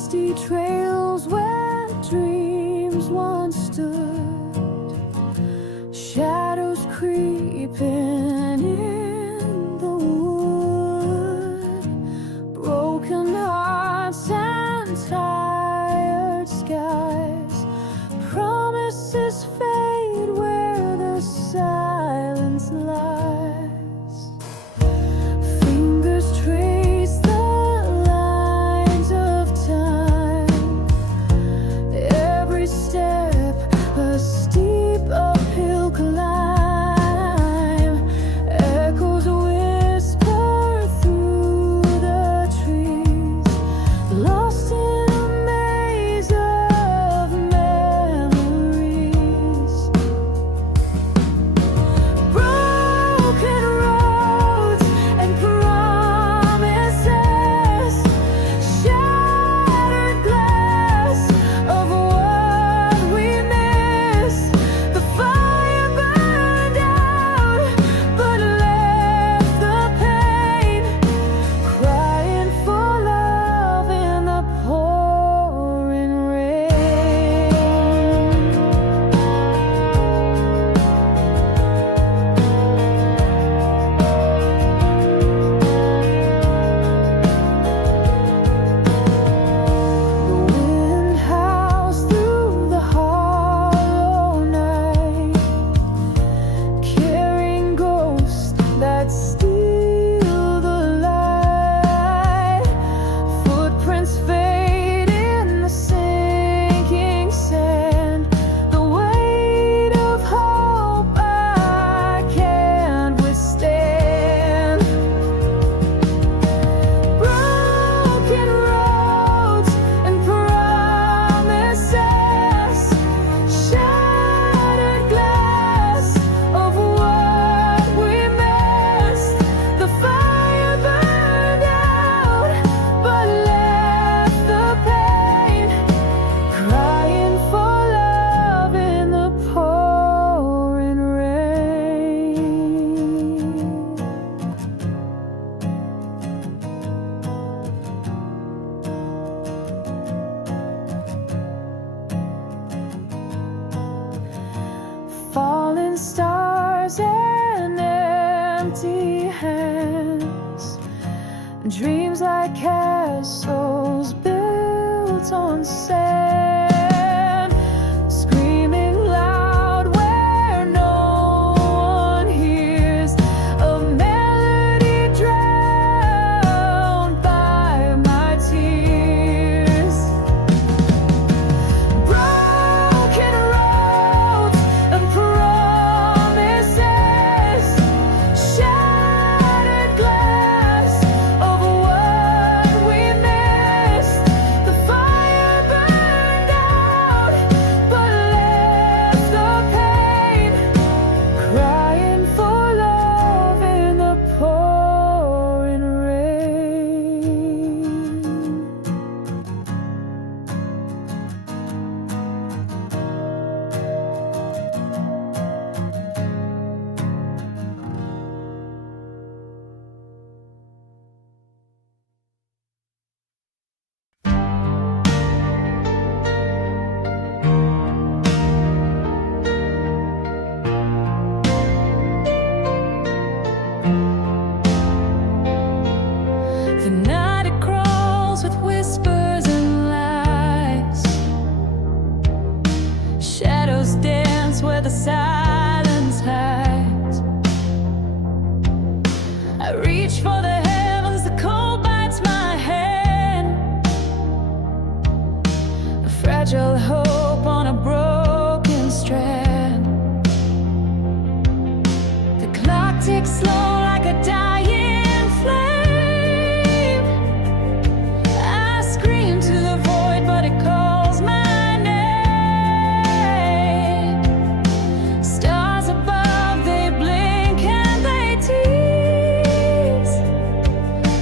dusty trails where dreams once stood, shadows creeping in the wood, broken hearts and tired skies, promises fade where the silence lies. Fingers trace the lines of time, every step a steep uphill climb, echoes whisper through the trees, lost in a maze of memories. Broken roads and promises, shattered glass of what we missed. The fire burned out, but left the pain, crying for love in the pouring rain. The wind howls through the hollow night, carrying ghosts that steal the light. Footprints fade in the sinking sand, the weight of hope I can't withstand. Broken roads and promises, shattered glass of what we missed. The fire burned out, but left the pain, crying for love in the pouring rain. Falling stars and empty hands, dreams like castles built on sand, screaming loud where no one hears, a melody drowned by my tears. Broken roads and promises, shattered glass of what we missed. The fire burned out, but left the pain, crying for love in the pouring rain. The night it crawls with whispers and lies, shadows dance where the silence hides. I reach for the heavens, the cold bites my hand, a fragile hope on a broken strand. The clock ticks slow like a dying flame. I scream to the void, but it calls my name. Stars above, they blink and they tease.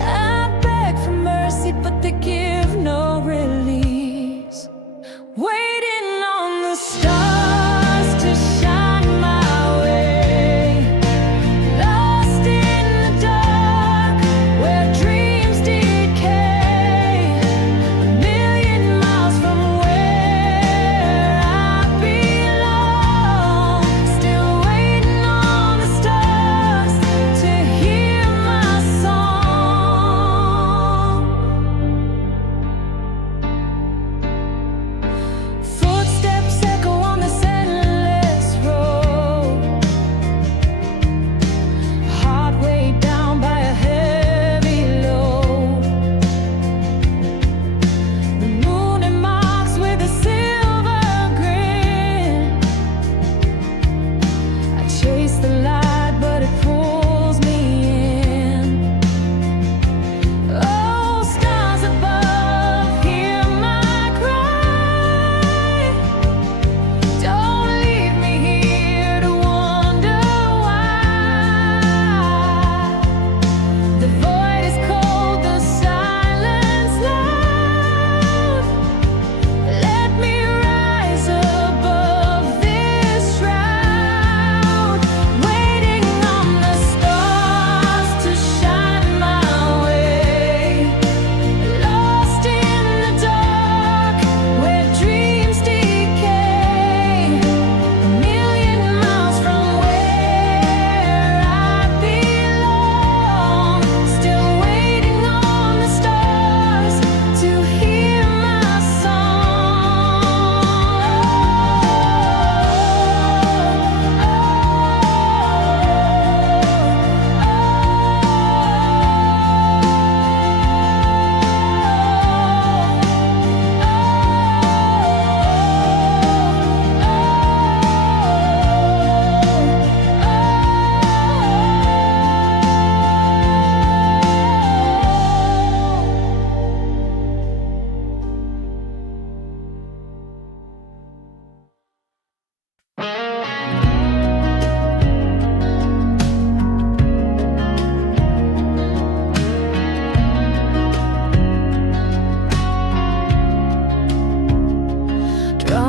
I beg for mercy, but they give no release. Waiting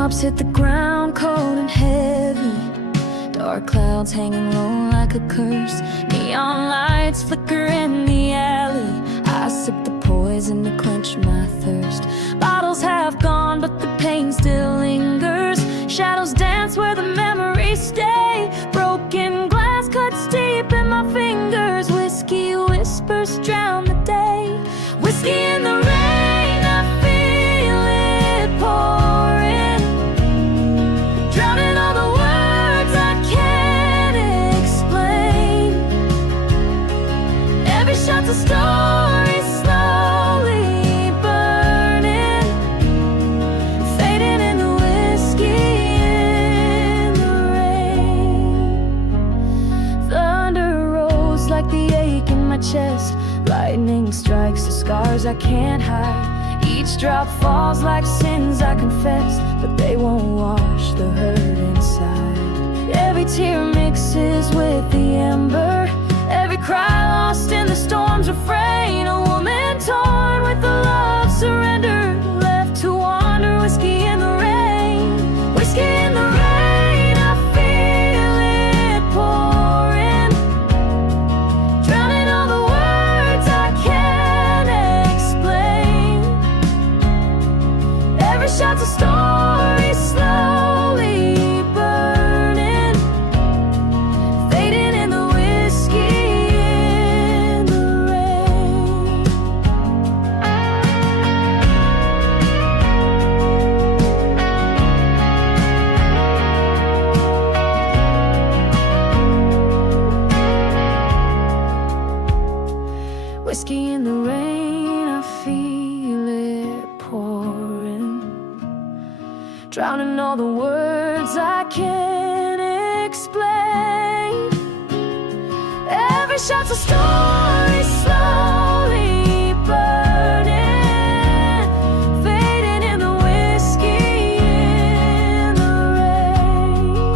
Raindrops hit the ground cold and heavy, dark clouds hanging low like a curse. Neon lights flicker in the alley. I sip the poison to quench my thirst. Bottles have gone, but the pain still lingers. Shadows dance where the memories stay. Broken glass cuts deep in my fingers. Whiskey whispers drown the day. Whiskey in the rain, I feel it pouring, drowning all the words I can't explain. Every shot's a story slowly burning, fading in the whiskey in the rain. Thunder rolls like the ache in my chest. Lightning strikes the scars I can't hide. Each drop falls like sins I confess, but they won't wash the hurt inside. Every tear mixes with the ember, every cry lost in the storm's refrain. A woman torn with the love surrendered, left to wander. Whiskey in the rain, whiskey in the rain, I feel it pouring, drowning all the words I can't explain. Every shot's a story slowly burning, fading in the whiskey in the rain. Whiskey in the rain, I feel it pouring, drowning all the words I can't explain. Every shot's a story slowly burning, fading in the whiskey in the rain,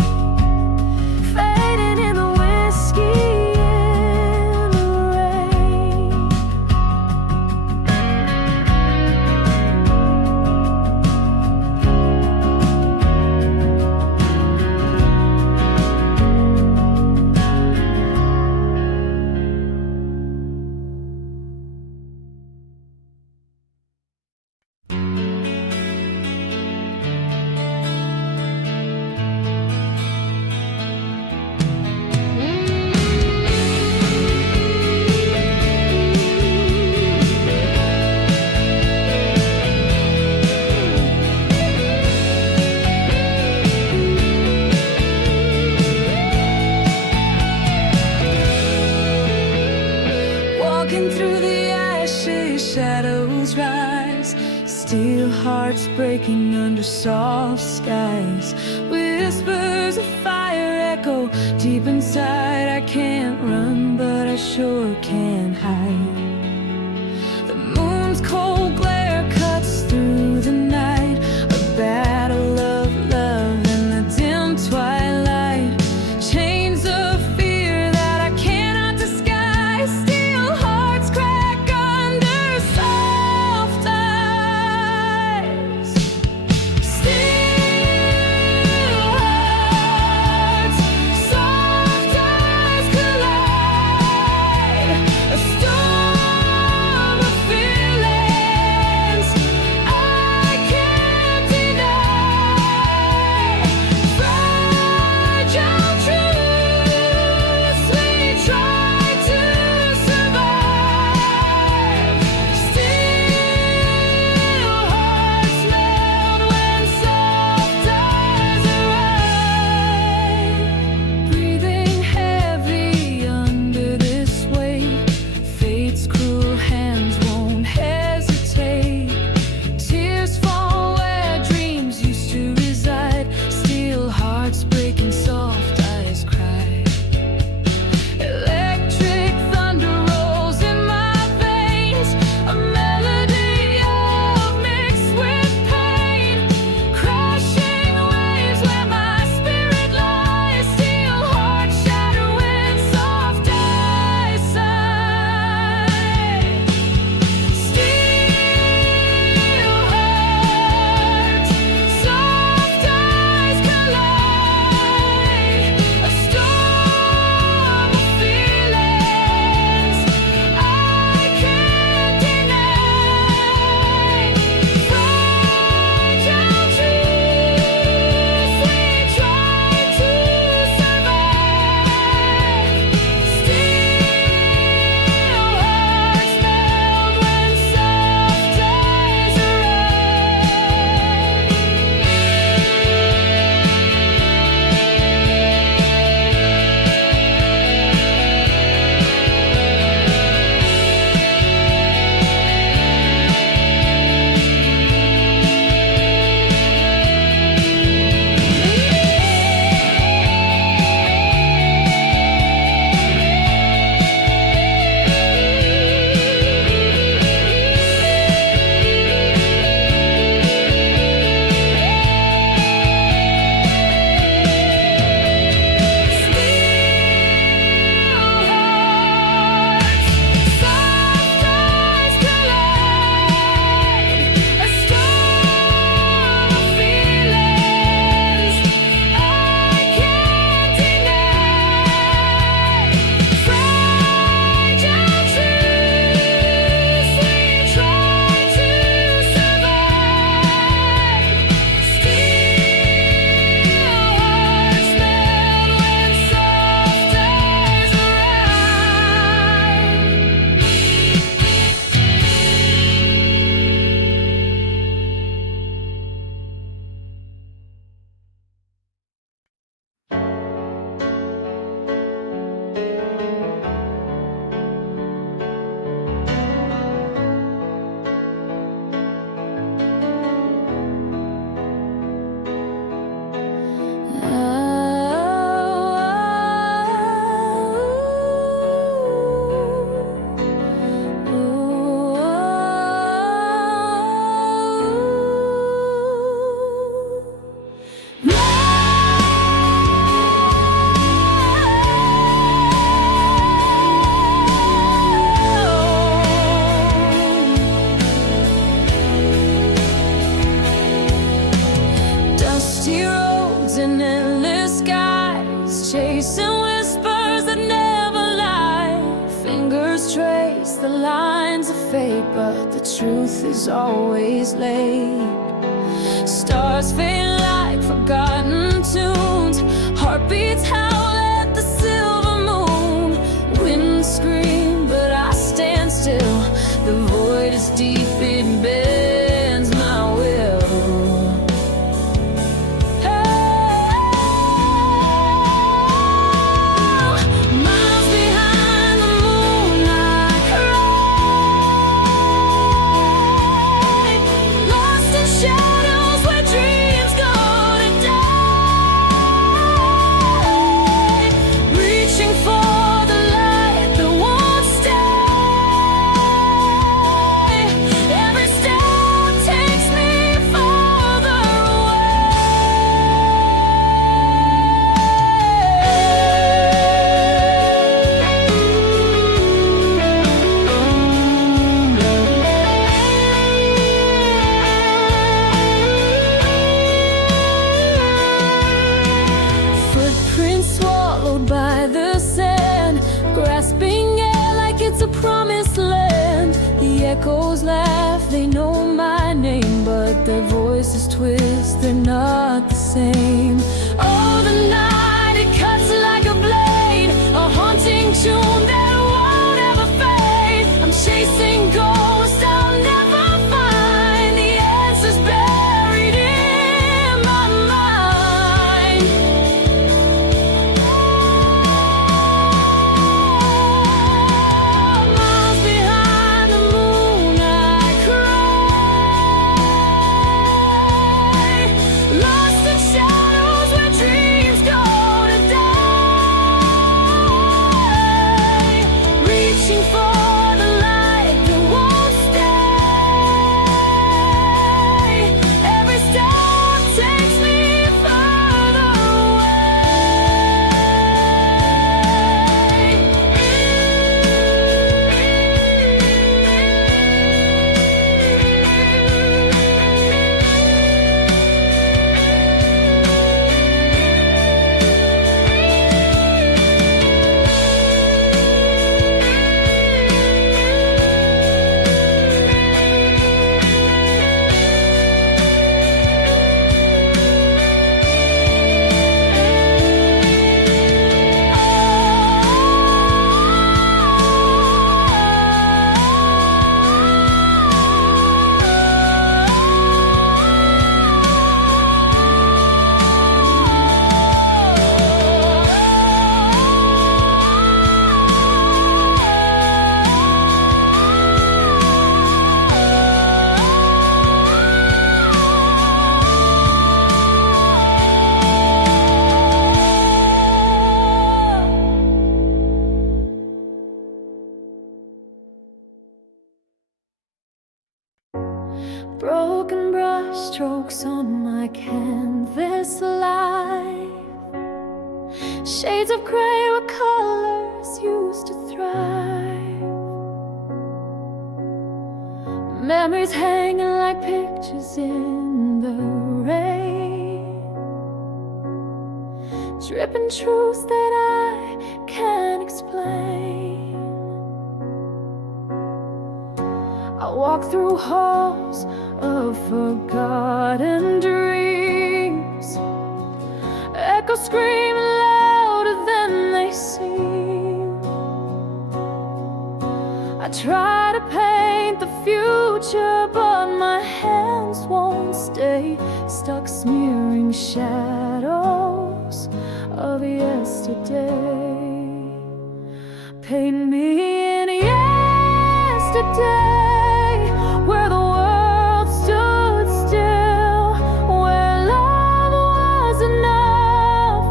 fading in the whiskey in the rain. Walking through the ashes, shadows rise. Steel hearts breaking under soft skies. Whispers of fire echo deep inside. I can't run, but I sure can hide. The moon's cold glare cuts through the night. A battle of love in the dim twilight. Chains of fear that I cannot disguise. Steel hearts crack under soft eyes. Steel hearts, soft eyes collide. A storm of fear. Dusty roads and endless skies, chasing whispers that never lie. Fingers trace the lines of fate, but the truth is always late. Stars fade like forgotten tunes, heartbeats howl at the silver moon. Winds scream, but I stand still. The void is deep, it bends my will. Miles behind the moon I cry, lost in shadows where dreams go to die. Reaching for the light that won't stay. Every step takes me farther Footprints swallowed by the sand, grasping air like it's a promised land. The echoes laugh, they know my name, but their voices twist, they're not the same. Oh, the night, it cuts like a blade, a haunting tune that won't ever fade. I'm chasing ghosts I'll never find, the answers buried in my mind. Miles behind the moon I cry, lost in shadows where dreams go to die. Reaching for the light that won't stay. Every step takes me further broken brush strokes on my canvas life, shades of gray where colors used to thrive. Memories hanging like pictures in the rain, dripping truths that I can't explain. I walk through halls of forgotten dreams, echoes screaming louder than they seem. I try to paint the future, but my hands won't stay, stuck smearing shadows of yesterday. Paint me in yesterday, where the world stood still, where love was enough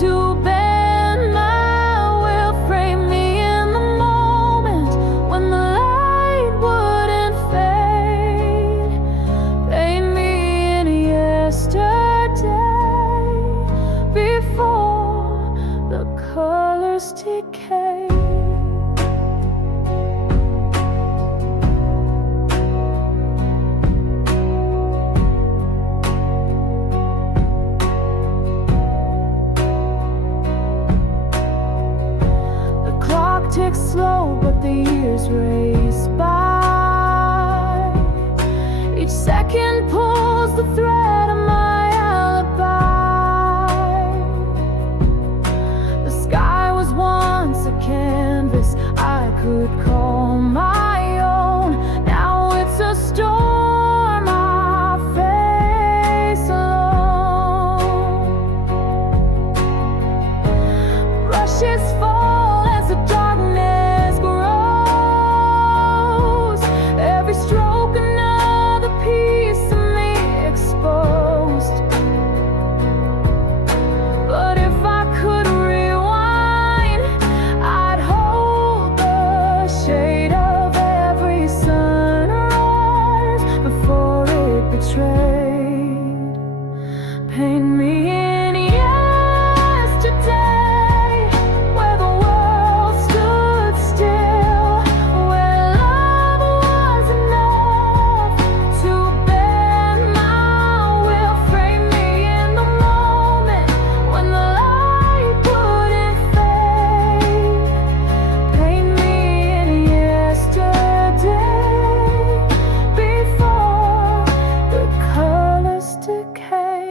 to bend my will. Frame me in the moment when the light wouldn't fade. Paint me in yesterday, before the colors decay. music slow, but the years race by. Each second pulls the thread of my alibi. The sky was once a canvas I could call my own. Now it's a storm I face alone. Brushes fall as the darkness grows. Every stroke another piece of me exposed. But if I could rewind, I'd hold the shade of every sunrise before it betrayed. Paint me in yesterday, where the world stood still, where love was enough to bend my will. Frame me in the moment when the light wouldn't fade. Paint me in yesterday, before the colors decay.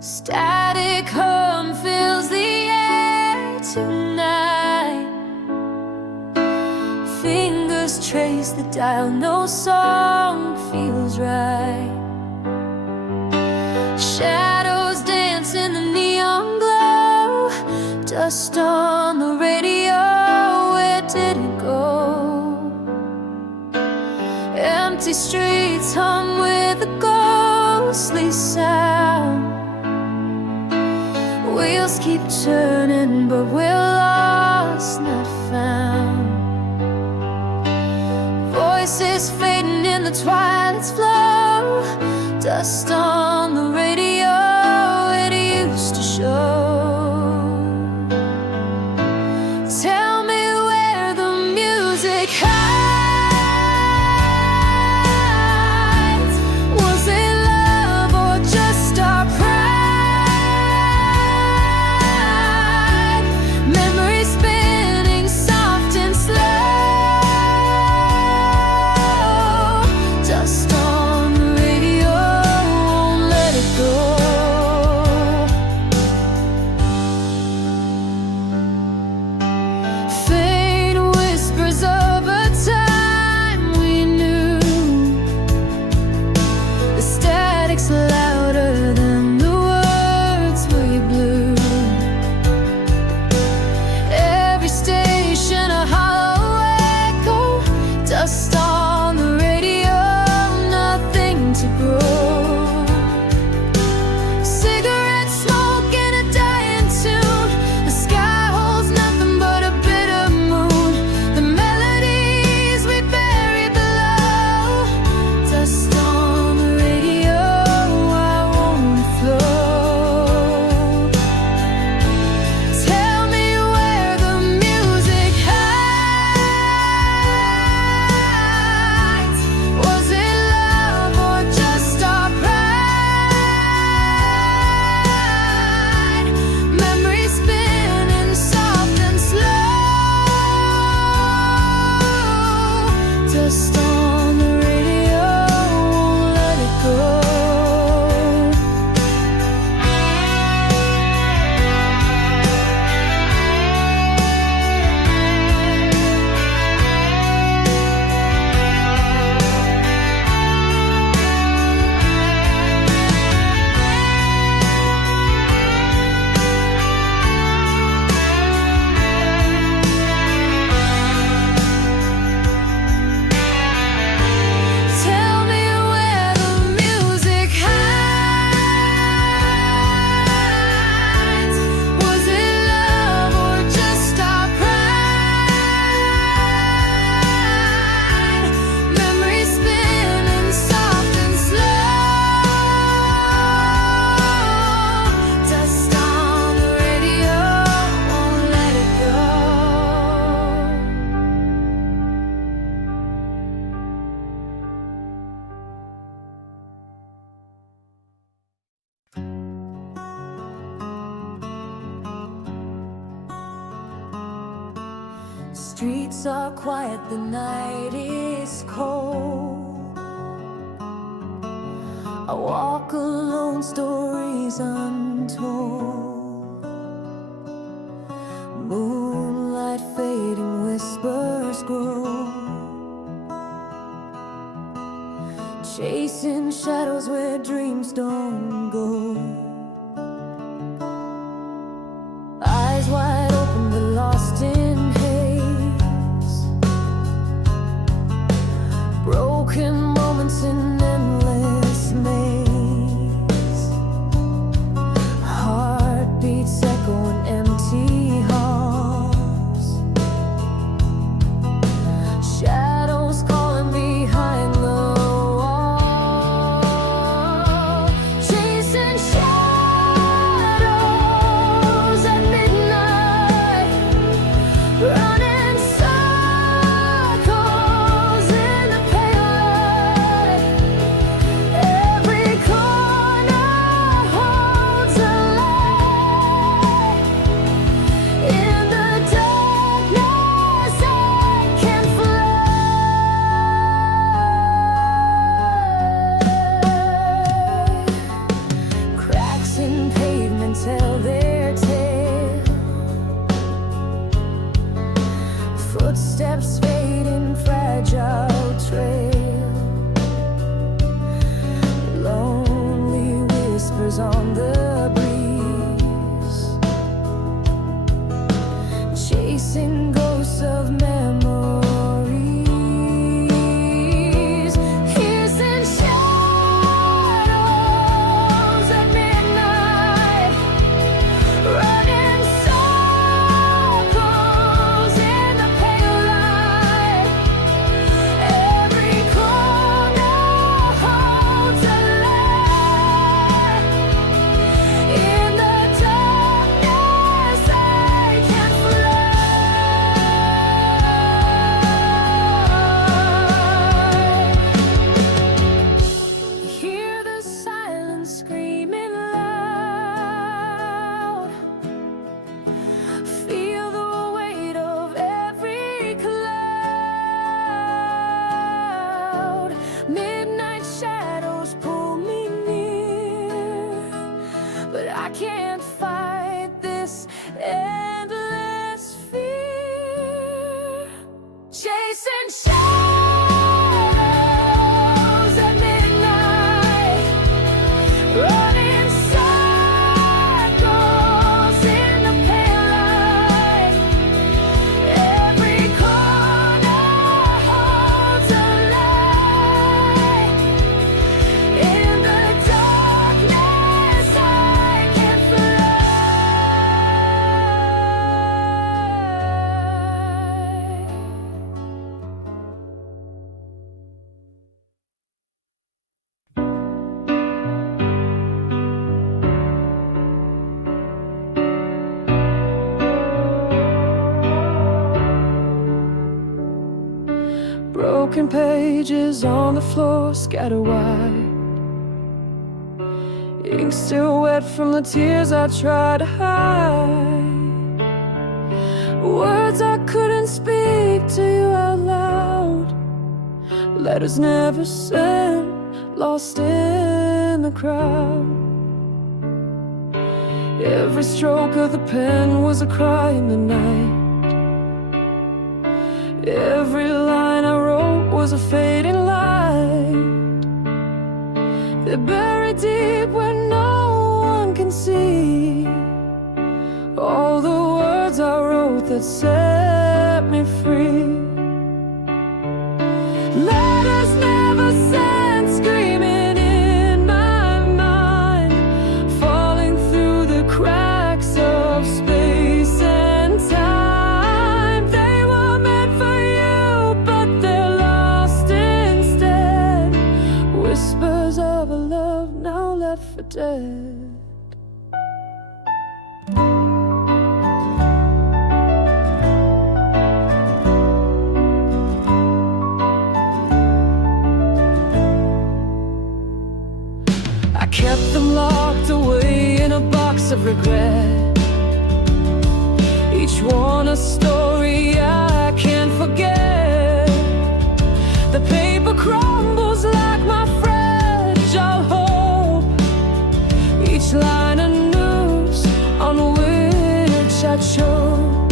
Static hum fills the air tonight. Fingers trace the dial, no song feels right. Shadows dance in the neon glow. Dust on the radio, where did it go? Empty streets hum with a ghostly sound. Wheels keep turning, but we're lost, not found. Voices fading in the twilight's flow. Dust on the radio, it used to show. Tell me where the music hides. Was it love or just our pride? Memory spinning soft and slow. Dust on the radio, streets are quiet, the night is cold. I walk alone, stories untold. Moonlight fading, whispers grow, chasing shadows where dreams don't go. Eyes wide open but lost in haze, broken moments in endless maze. Heartbeats echo in empty halls, shadows calling behind the wall. Chasing shadows at midnight, running circles in the pale light. Every corner holds a light. In the darkness I can fly. Cracks in pavement tell their tale, footsteps fade in fragile trail. Lonely whispers on the breeze, chasing ghosts of memories. Hissing shadows at midnight, running circles in the pale light. Every corner holds a light. In the darkness I can fly. Hear the silence screaming loud, feel the weight of every cloud. Midnight shadows pull me near, but I can't fight this endless fear. Chasing shadows at midnight, running circles in the pale light. Every corner holds a light. In the darkness I can fly. Broken pages on the floor, scatter wide. Ink still wet from the tears I tried to hide. Words I couldn't speak to you out loud. Letters never sent, lost in the crowd. Every stroke of the pen was a cry in the night. Every line I wrote was a fading light. They're buried deep where no one can see. All the words I wrote that set me free. Letters never sent, screaming in my mind, falling through the cracks of space and time. They were meant for you, but they're lost instead. Whispers of a love now left for dead. I kept them locked away in a box of regret, each one a story I can't forget. The paper crumbles like my fragile hope, each line a noose on which I choke.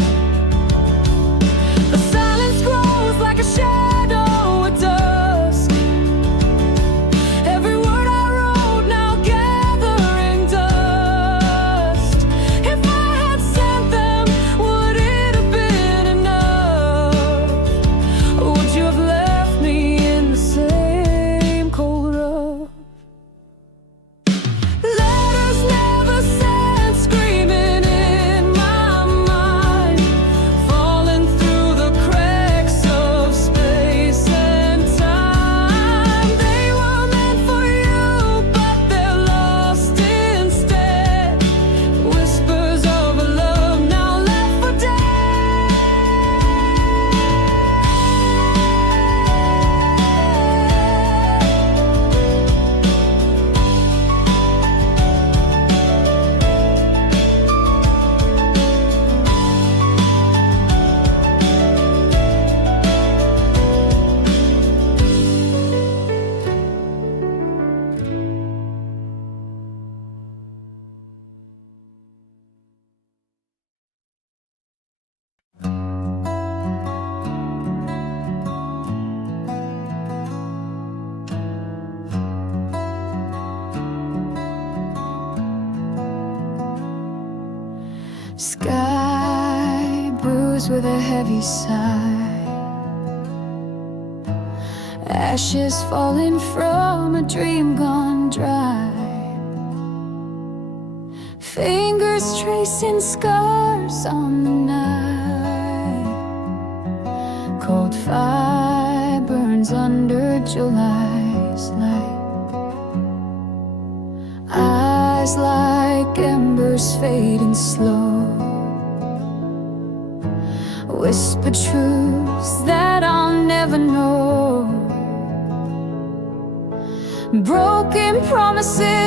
The silence grows like a shadow at dusk. Every word I wrote now gathering dust. If I had sent them, would it have been enough? Or would you have left me in the same cold rough? Letters never sent, screaming in my mind, falling through the cracks of space and time. They were meant for you, but they're lost instead. Whispers of a love now left for dead. Sky bruised with a heavy sigh, ashes falling from a dream gone dry. Fingers tracing scars on the night. Cold fire burns under July's light. Eyes like embers fading slow, whisper truths that I'll never know. Broken promises